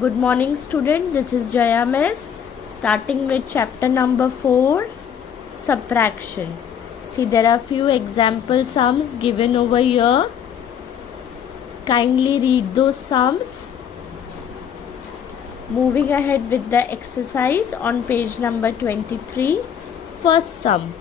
Good morning student, this is Jaya Miss, starting with chapter number 4, subtraction. See, there are few example sums given over here. Kindly read those sums. Moving ahead with the exercise on page number 23. First sum.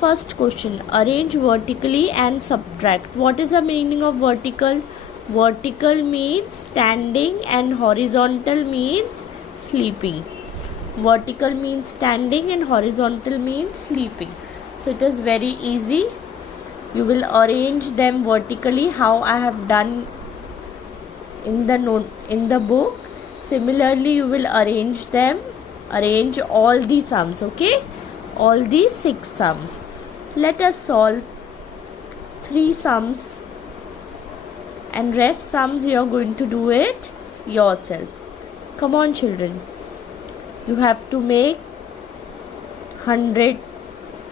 First question, arrange vertically and subtract. What is the meaning of vertical? Vertical means standing and horizontal means sleeping. Vertical means standing and horizontal means sleeping. So it is very easy. You will arrange them vertically how I have done in the book. Similarly, you will arrange all the sums, okay? All the 6 sums. Let us solve 3 sums and rest sums you are going to do it yourself. Come on children. You have to make 100,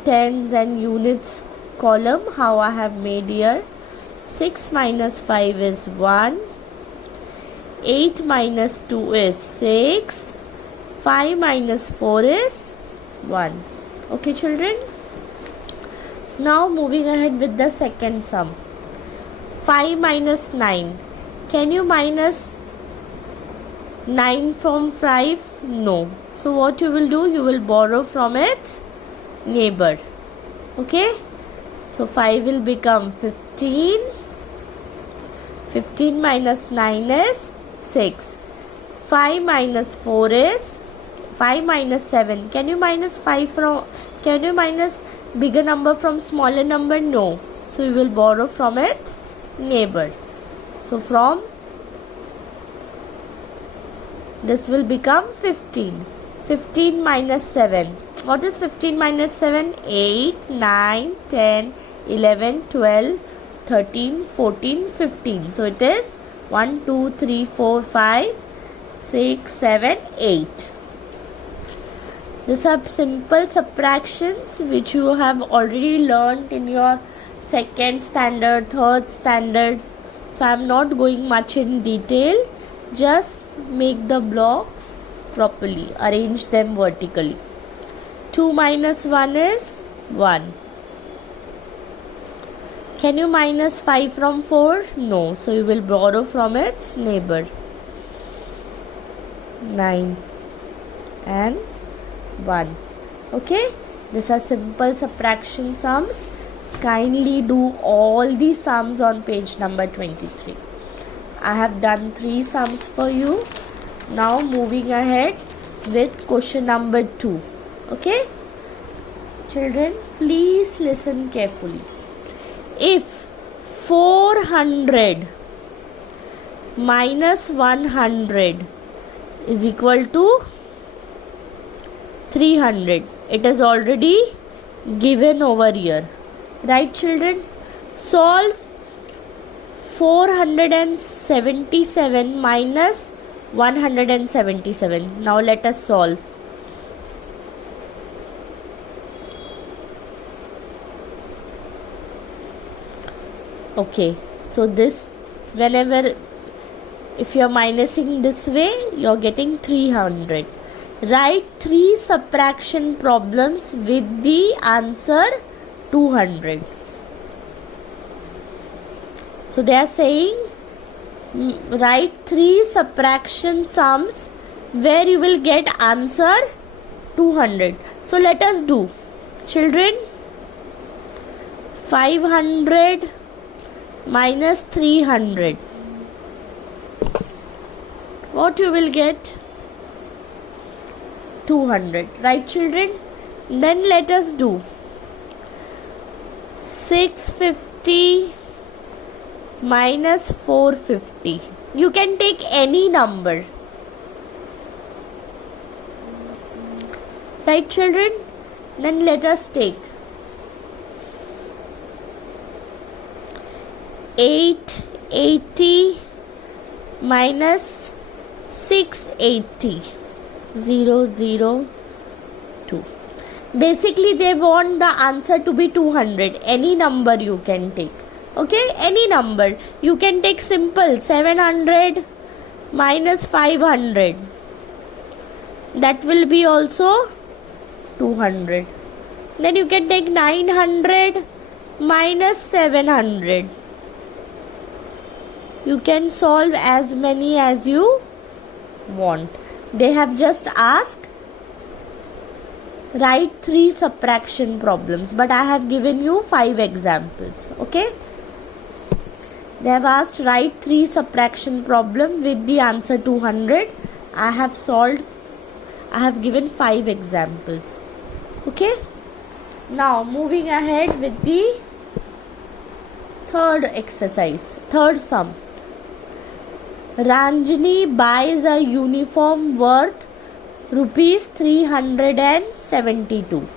tens and units column how I have made here. 6 minus 5 is 1. 8 minus 2 is 6. 5 minus 4 is 1. Okay children. Now moving ahead with the second sum. 5 minus 9. Can you minus 9 from 5? No. So what you will do? You will borrow from its neighbor. Okay. So 5 will become 15. 15 minus 9 is 6. 5 minus 4 is 5 minus 7. Can you minus bigger number from smaller number? No. So you will borrow from its neighbor. So from this will become 15. 15 minus 7. What is 15 minus 7? 8, 9, 10, 11, 12, 13, 14, 15. So it is 1, 2, 3, 4, 5, 6, 7, 8. These are simple subtractions which you have already learnt in your second standard, third standard. So I am not going much in detail. Just make the blocks properly. Arrange them vertically. 2 minus 1 is 1. Can you minus 5 from 4? No. So you will borrow from its neighbor. 9 and 1. Okay. These are simple subtraction sums. Kindly do all the sums on page number 23. I have done 3 sums for you. Now moving ahead with question number 2. Okay. Children, please listen carefully. If 400 minus 100 is equal to 300, it is already given over here. Right children? Solve 477 minus 177. Now let us solve. Okay, so this, if you are minusing this way, you are getting 300. Write 3 subtraction problems with the answer 200. So they are saying write 3 subtraction sums where you will get answer 200. So let us do. Children, 500 minus 300. What you will get? 200. Right children? Then let us do 650 minus 450. You can take any number. Right children? Then let us take 880 minus 680. 002. Basically they want the answer to be 200. Any number you can take. Okay, any number. You can take simple 700 minus 500. That will be also 200. Then you can take 900 minus 700. You can solve as many as you want. They have just asked write 3 subtraction problems, but I have given you 5 examples. Okay, they have asked write 3 subtraction problem with the answer 200. I have given 5 examples. Okay, now moving ahead with the third sum. Ranjini buys a uniform worth rupees 372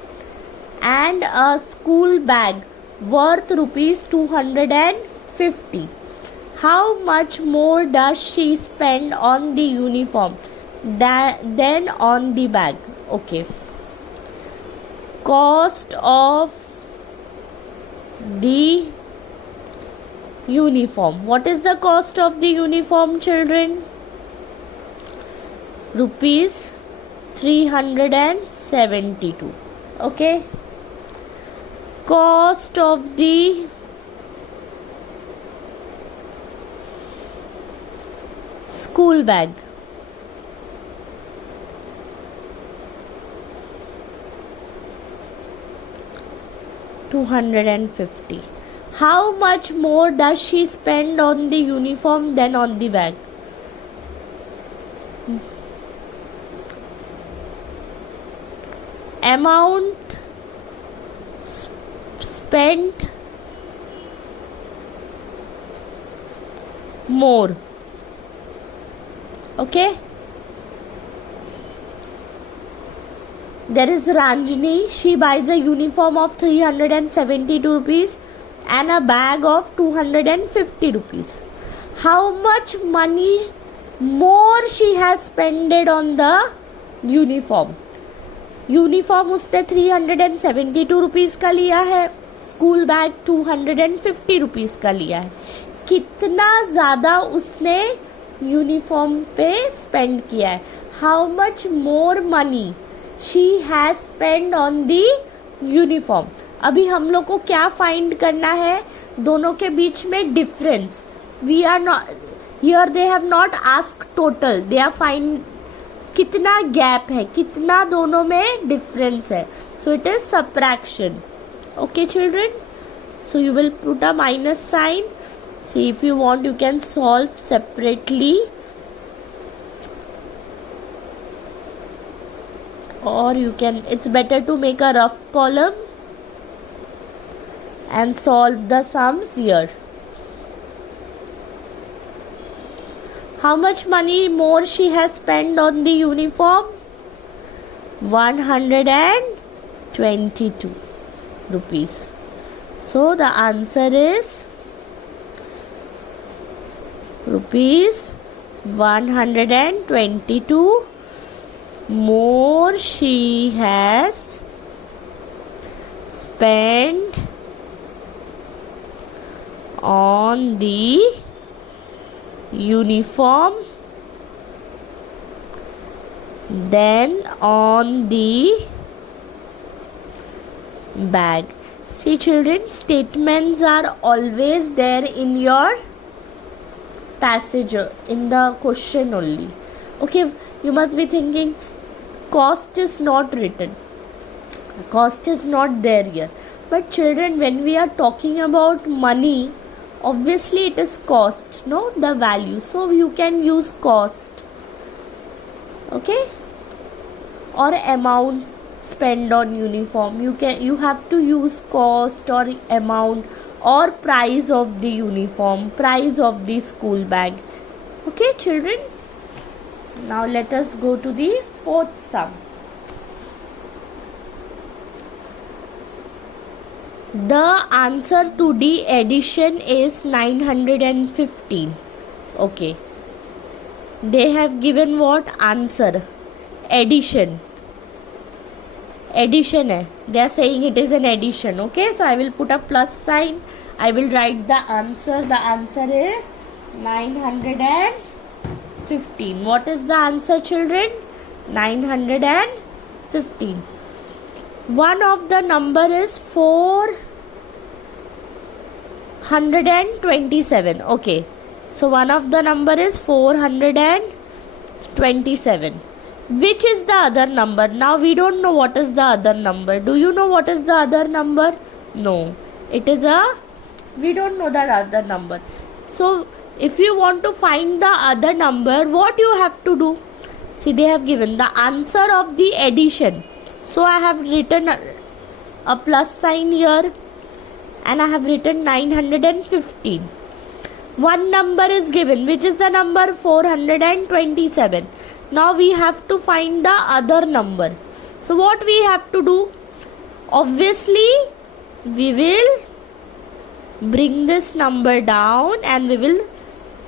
and a school bag worth rupees 250. How much more does she spend on the uniform than on the bag? Okay. Cost of the uniform. What is the cost of the uniform, children? Rupees 372. Okay. Cost of the school bag. $250. How much more does she spend on the uniform than on the bag? Amount spent more. Okay. There is Ranjini. She buys a uniform of 372 rupees and a bag of 250 rupees. How much money more she has spent on the uniform? Uniform उसने 372 rupees का लिया है, school bag 250 rupees का लिया है. कितना ज़्यादा उसने यूनिफॉर्म पे स्पेंड किया है? How much more money she has spend on the uniform. अभी हम लोग को क्या फाइंड करना है? दोनों के बीच में difference. We are not here, they have not ask total, they are find कितना गैप है, कितना दोनों में डिफरेंस है. So it is subtraction. Okay children, so you will put a minus sign. See if you want you can solve separately, or you can, it's better to make a rough column and solve the sums here. How much money more she has spent on the uniform? 122 rupees. So the answer is rupees 122 more she has spent on the uniform than on the bag. See children, statements are always there in your passage, in the question only. Okay, you must be thinking cost is not written, cost is not there here. But children, when we are talking about money, obviously it is cost, no, the value. So you can use cost. Okay, or amount spent on uniform. You have to use cost or amount or price of the uniform, price of the school bag. Okay children, now let us go to the fourth sum. The answer to the addition is 915. Okay, they have given what answer? Addition. Addition hai, they are saying it is an addition. Okay, so I will put a plus sign. I will write the answer. The answer is 915. 915. What is the answer, children? 915. One of the number is 427. Okay, so one of the number is 427. Which is the other number? Now we don't know what is the other number. Do you know what is the other number? No, it is we don't know that other number. So if you want to find the other number, what you have to do? See, they have given the answer of the addition. So I have written a plus sign here and I have written 915. One number is given, which is the number 427. Now we have to find the other number. So what we have to do? Obviously, we will bring this number down and we will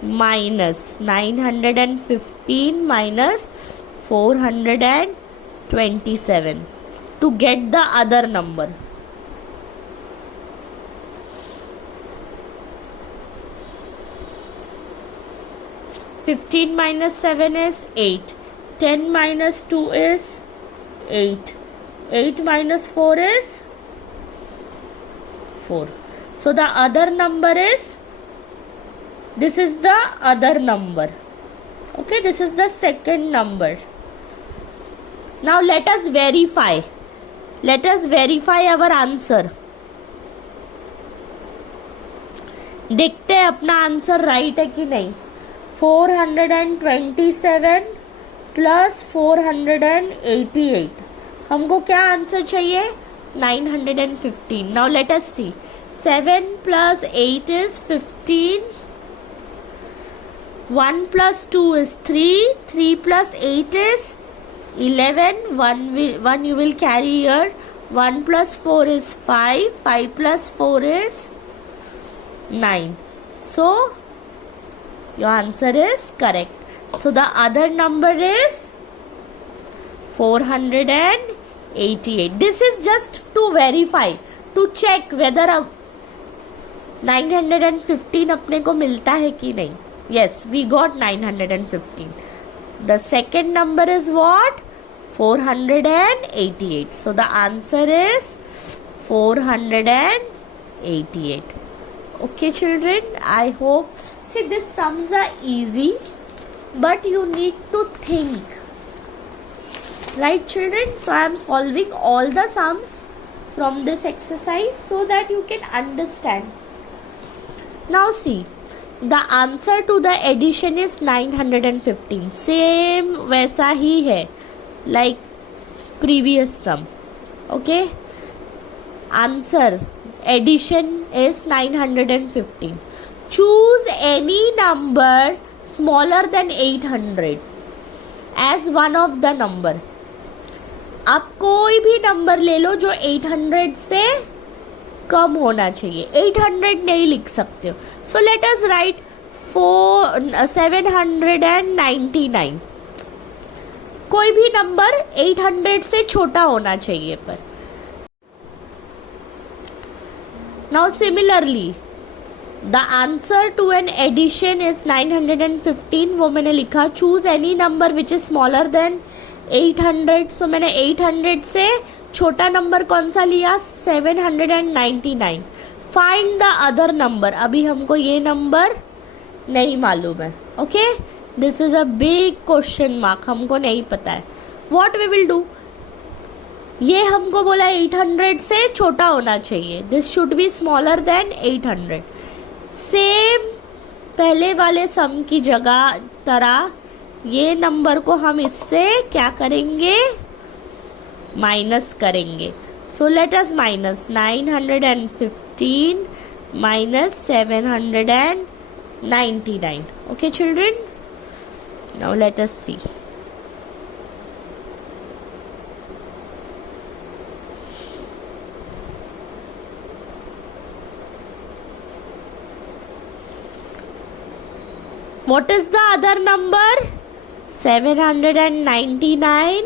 minus 915 minus 427 to get the other number. Fifteen minus 7 is 8. 10 minus 2 is 8. 8 minus 4 is 4. So the other number is, this is the other number. Okay, this is the second number. Now let us verify. Let us verify our answer. देखते हैं अपना answer right है कि नहीं. 427 plus 488. हमको क्या answer चाहिए? 915. Now let us see. 7 plus 8 is 15. 1 plus 2 is 3. 3 plus 8 is 11. 1 you will carry here. 1 plus 4 is 5. 5 plus 4 is 9. So your answer is correct. So the other number is 488. This is just to verify, to check whether 915 अपने को मिलता है कि नहीं. Yes, we got 915. The second number is what? 488. So the answer is 488. Okay, children, I hope. See, these sums are easy, but you need to think. Right, children? So I am solving all the sums from this exercise so that you can understand. Now see, the answer to the addition is 915. Same वैसा ही है like previous sum. Okay? Answer addition is 915. Choose any number smaller than 800 as one of the number. आप कोई भी number ले लो जो 800 से कम होना चाहिए. 800 नहीं लिख सकते हो. So let us write 799. कोई भी नंबर 800 से छोटा होना चाहिए पर. Now similarly, the answer to an addition is 915. वो मैंने लिखा. Choose any number which is smaller than 800. So मैंने 800 से छोटा नंबर कौन सा लिया? 799. Find the other number. अभी हमको ये नंबर नहीं मालूम है. Okay? This is a big question mark. हमको नहीं पता है. What we will do? ये हमको बोला 800 से छोटा होना चाहिए. This should be smaller than 800. Same पहले वाले सम की जगह तरह ये नंबर को हम इससे क्या करेंगे? माइनस करेंगे. So let us minus 915 minus 799. Okay, children? Now let us see. What is the other number? 799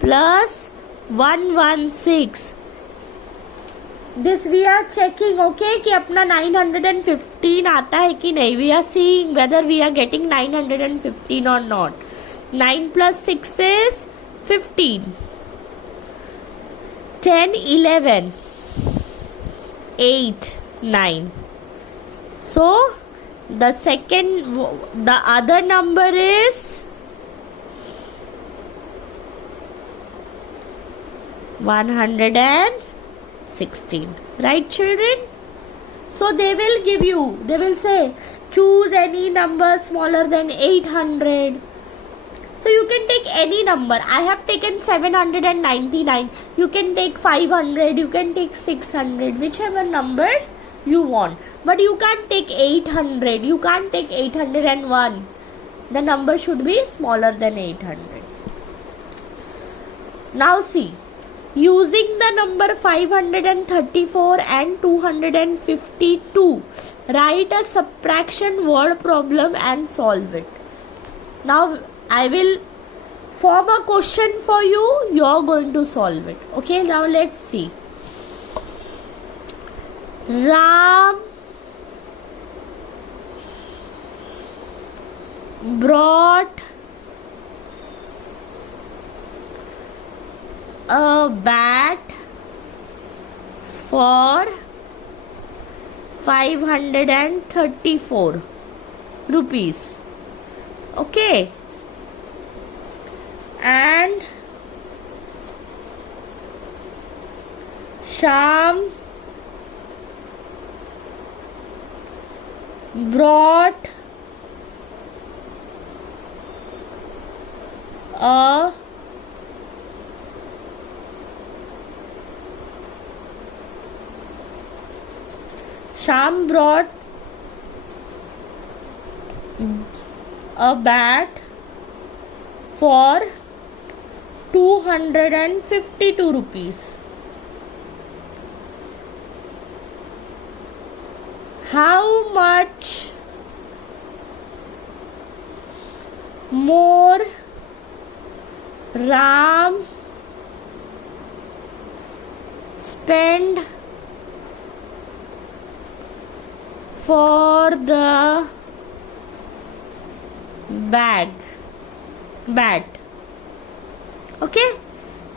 plus 116. This we are checking okay कि अपना 915 आता है कि नहीं. We are seeing whether we are getting 915 और not. 9 plus 6 is 15. 10, 11, 8, 9. So the other number is 116. Right, children? So they will say choose any number smaller than 800. So you can take any number. I have taken 799. You can take 500. You can take 600. Whichever number you want. But you can't take 800. You can't take 801. The number should be smaller than 800. Now see. Using the number 534 and 252, write a subtraction word problem and solve it. Now I will form a question for you. You are going to solve it. Okay, now let's see. Ram brought a bat for 534 rupees. Okay. And Sham brought a bat for 252 rupees. How much more Ram spend for the bat? Okay,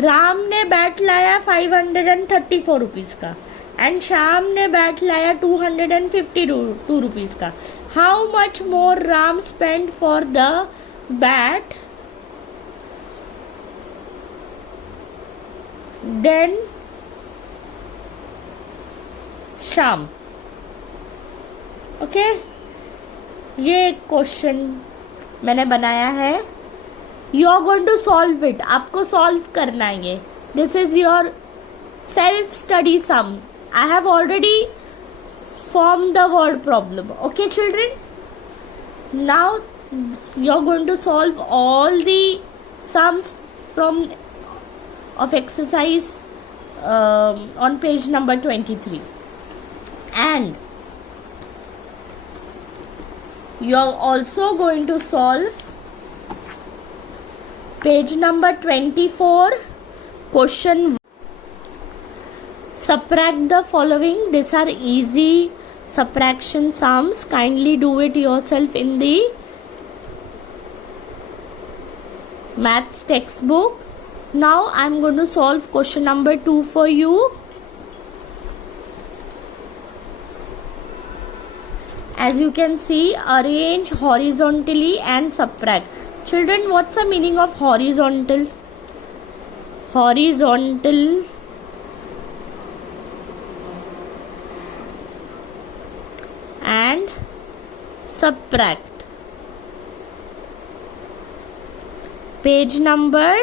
Ram ने bat लाया 534 rupees का and Shyam ने bat लाया 252 rupees का. How much more Ram spend for the bat than Shyam. Okay, ये question मैंने बनाया है. You are going to solve it. आपको solve करना है ये. This is your self study sum. I have already formed the word problem. Okay, children? Now you are going to solve all the sums of exercise on page number 23. And you are also going to solve page number 24, question. Subtract the following. These are easy subtraction sums. Kindly do it yourself in the maths textbook. Now I am going to solve question number 2 for you. As you can see, arrange horizontally and subtract. Children, what's the meaning of horizontal? Horizontal and subtract. Page number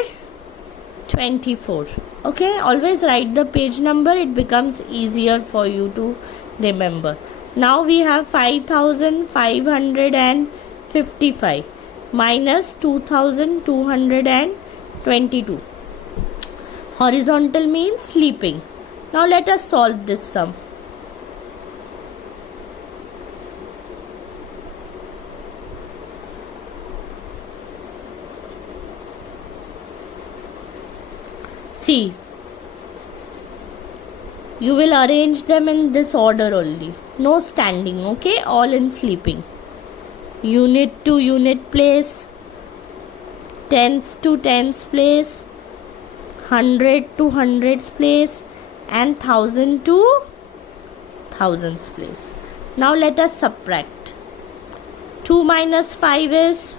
24. Okay, always write the page number. It becomes easier for you to remember. Now we have 5,555 minus 2,222. Horizontal means sleeping. Now let us solve this sum. See, You will arrange them in this order only. No standing, okay? All in sleeping. Unit to unit place, tens to tens place, 100 to hundreds place, and 1000 to thousands place. Now let us subtract. 2 minus 5 is,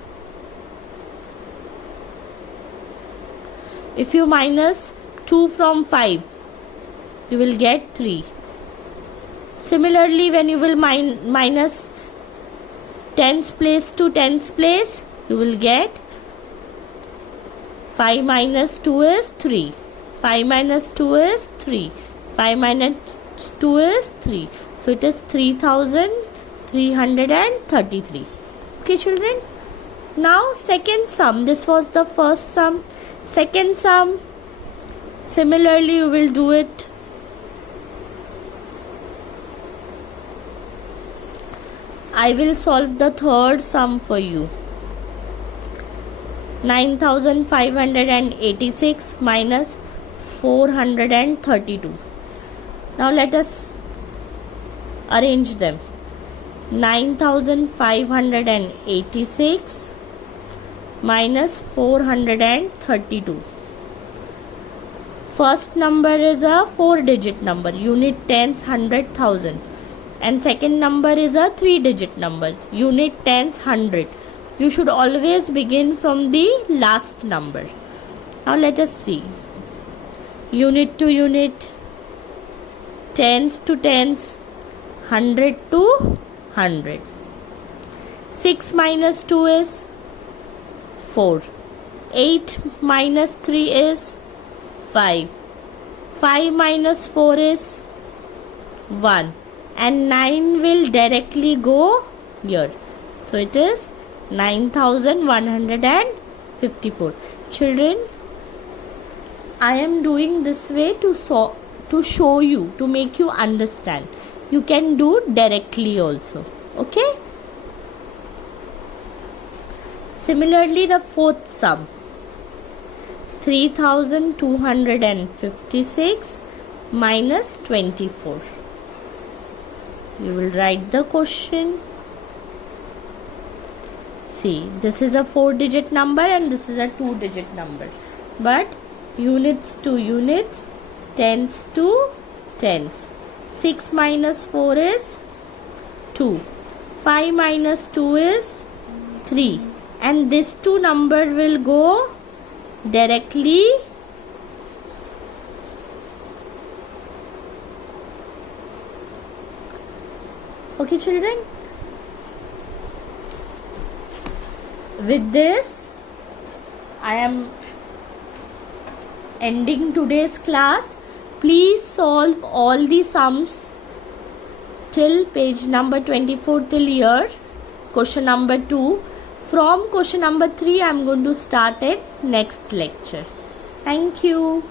if you minus 2 from 5, you will get 3. Similarly, when you will minus tens place to tens place, you will get 5 minus 2 is 3. 5 minus 2 is 3. 5 minus 2 is 3. So it is 3333. Okay, children. Now second sum. This was the first sum. Second sum. Similarly, you will do it. I will solve the third sum for you. 9586 minus 432. Now let us arrange them. 9586 minus 432. First number is a 4-digit number, unit tens, 100,000. And second number is a 3-digit number, unit tens, 100. You should always begin from the last number. Now let us see. Unit to unit, tens to tens, 100 to 100. 6 minus 2 is 4. 8 minus 3 is 5. 5 minus 4 is 1. And 9 will directly go here. So it is 9154. Children, I am doing this way to show you, to make you understand. You can do directly also. Okay? Similarly, the fourth sum. 3256 minus 24. You will write the question. See, this is a 4-digit number and this is a 2-digit number. But units to units, tens to tens. 6 minus 4 is 2. 5 minus 2 is 3. And this 2 number will go directly okay, children. With this, I am ending today's class. Please solve all the sums till page number 24 till here. Question number 2. From question number 3, I am going to start it next lecture. Thank you.